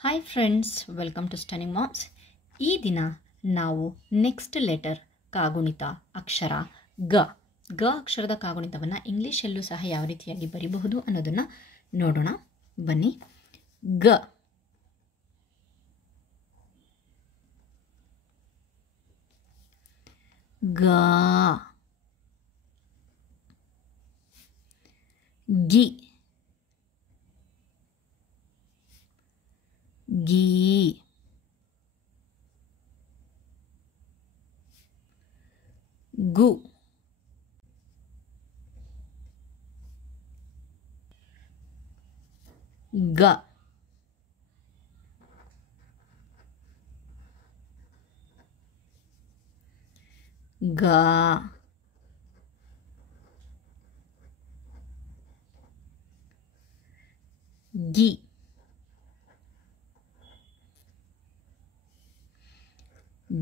Hi friends, welcome to stunning moms. ಈ ದಿನ ನಾವು ನೆಕ್ಸ್ಟ್ ಲೆಟರ್ ಕಾಗುಣಿತ ಅಕ್ಷರ ಗ ಅಕ್ಷರದ ಕಾಗುಣಿತವನ್ನು ಇಂಗ್ಲೀಷಲ್ಲೂ ಸಹ ಯಾವ ರೀತಿಯಾಗಿ ಬರೀಬಹುದು ಅನ್ನೋದನ್ನು ನೋಡೋಣ. ಬನ್ನಿ. ಗ ಗ ಗಿ ಗಿ ಗು ಗ ಗ ಗಿ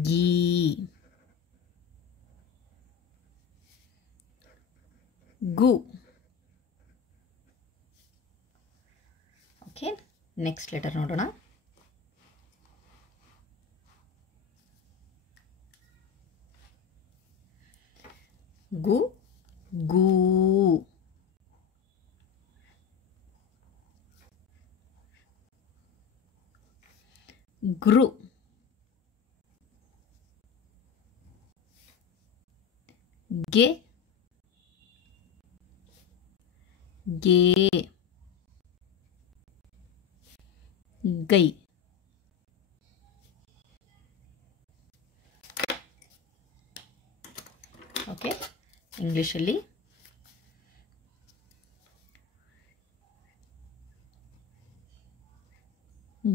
ಗಿ ಗು. ಓಕೆ, ನೆಕ್ಸ್ಟ್ ಲೆಟರ್ ನೋಡೋಣ. ಗು ಗೂ ಗೃ ಗೆ ಗೆ ಗೈ ಓಕೆ, ಇಂಗ್ಲೀಷಲ್ಲಿ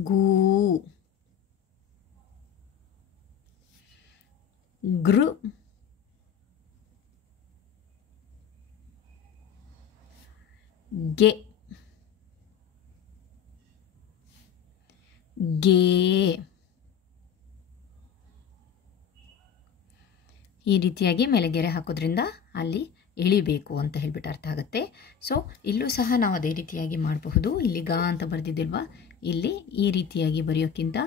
ಗೂ ಗೃ ಗೆ ಗೆ. ಈ ರೀತಿಯಾಗಿ ಮೇಲೆ ಗೆರೆ ಹಾಕೋದ್ರಿಂದ ಅಲ್ಲಿ ಎಳಿಬೇಕು ಅಂತ ಹೇಳ್ಬಿಟ್ಟು ಅರ್ಥ ಆಗುತ್ತೆ. ಸೊ ಇಲ್ಲೂ ಸಹ ನಾವು ಅದೇ ರೀತಿಯಾಗಿ ಮಾಡಬಹುದು. ಇಲ್ಲಿ ಗ ಅಂತ ಬರೆದಿದ್ದಿಲ್ವಾ, ಇಲ್ಲಿ ಈ ರೀತಿಯಾಗಿ ಬರೆಯೋಕ್ಕಿಂತ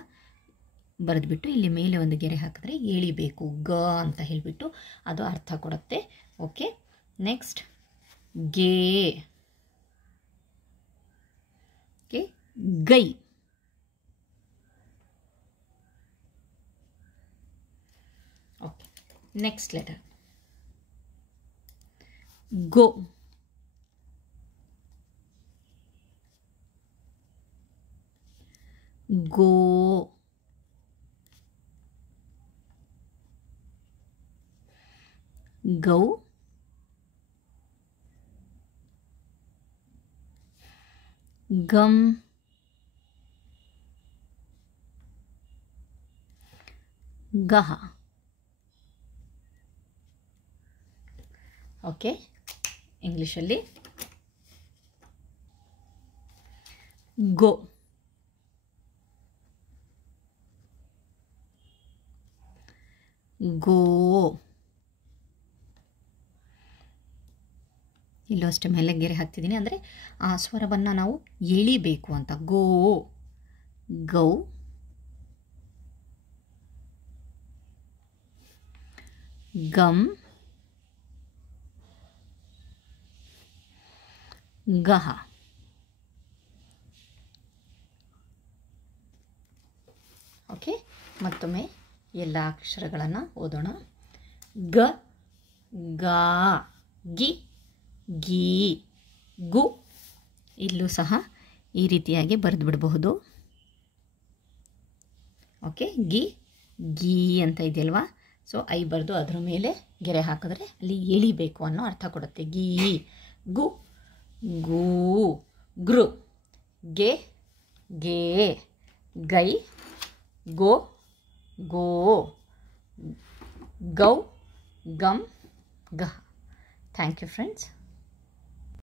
ಬರೆದ್ಬಿಟ್ಟು ಇಲ್ಲಿ ಮೇಲೆ ಒಂದು ಗೆರೆ ಹಾಕಿದ್ರೆ ಎಳಿಬೇಕು ಗ ಅಂತ ಹೇಳಿಬಿಟ್ಟು ಅದು ಅರ್ಥ ಕೊಡುತ್ತೆ. ಓಕೆ, ನೆಕ್ಸ್ಟ್ ಗೆ ಗೈ. ಓಕೆ, ನೆಕ್ಸ್ಟ್ ಲೆಟರ್ ಗೋ ಗೋ ಗೌ ಗಮ್ ಗಹ. ಓಕೆ, ಇಂಗ್ಲೀಷಲ್ಲಿ ಗೋ ಗೋ. ಇಲ್ಲೂ ಅಷ್ಟೇ ಮೇಲೆ ಗೆರೆ ಹಾಕ್ತಿದ್ದೀನಿ, ಅಂದರೆ ಆ ಸ್ವರವನ್ನು ನಾವು ಎಳಿಬೇಕು ಅಂತ. ಗೋ ಗೌ ಗಮ್ ಗಹ. ಓಕೆ, ಮತ್ತೊಮ್ಮೆ ಎಲ್ಲ ಅಕ್ಷರಗಳನ್ನು ಓದೋಣ. ಗ ಗ ಗಿ ಗಿ ಗು. ಇಲ್ಲೂ ಸಹ ಈ ರೀತಿಯಾಗಿ ಬರೆದು ಬಿಡಬಹುದು. ಓಕೆ, ಗಿ ಗಿ ಅಂತ ಇದೆಯಲ್ವಾ, ಸೊ ಐ ಬರೆದು ಅದರ ಮೇಲೆ ಗೆರೆ ಹಾಕಿದ್ರೆ ಅಲ್ಲಿ ಎಳಿಬೇಕು ಅನ್ನೋ ಅರ್ಥ ಕೊಡುತ್ತೆ. ಗಿ ಗು ಗೂ ಗೃ ಗೆ ಗೆ ಗೈ ಗೋ ಗೋ ಗೌ ಗಮ್ ಗಹ. Thank you friends.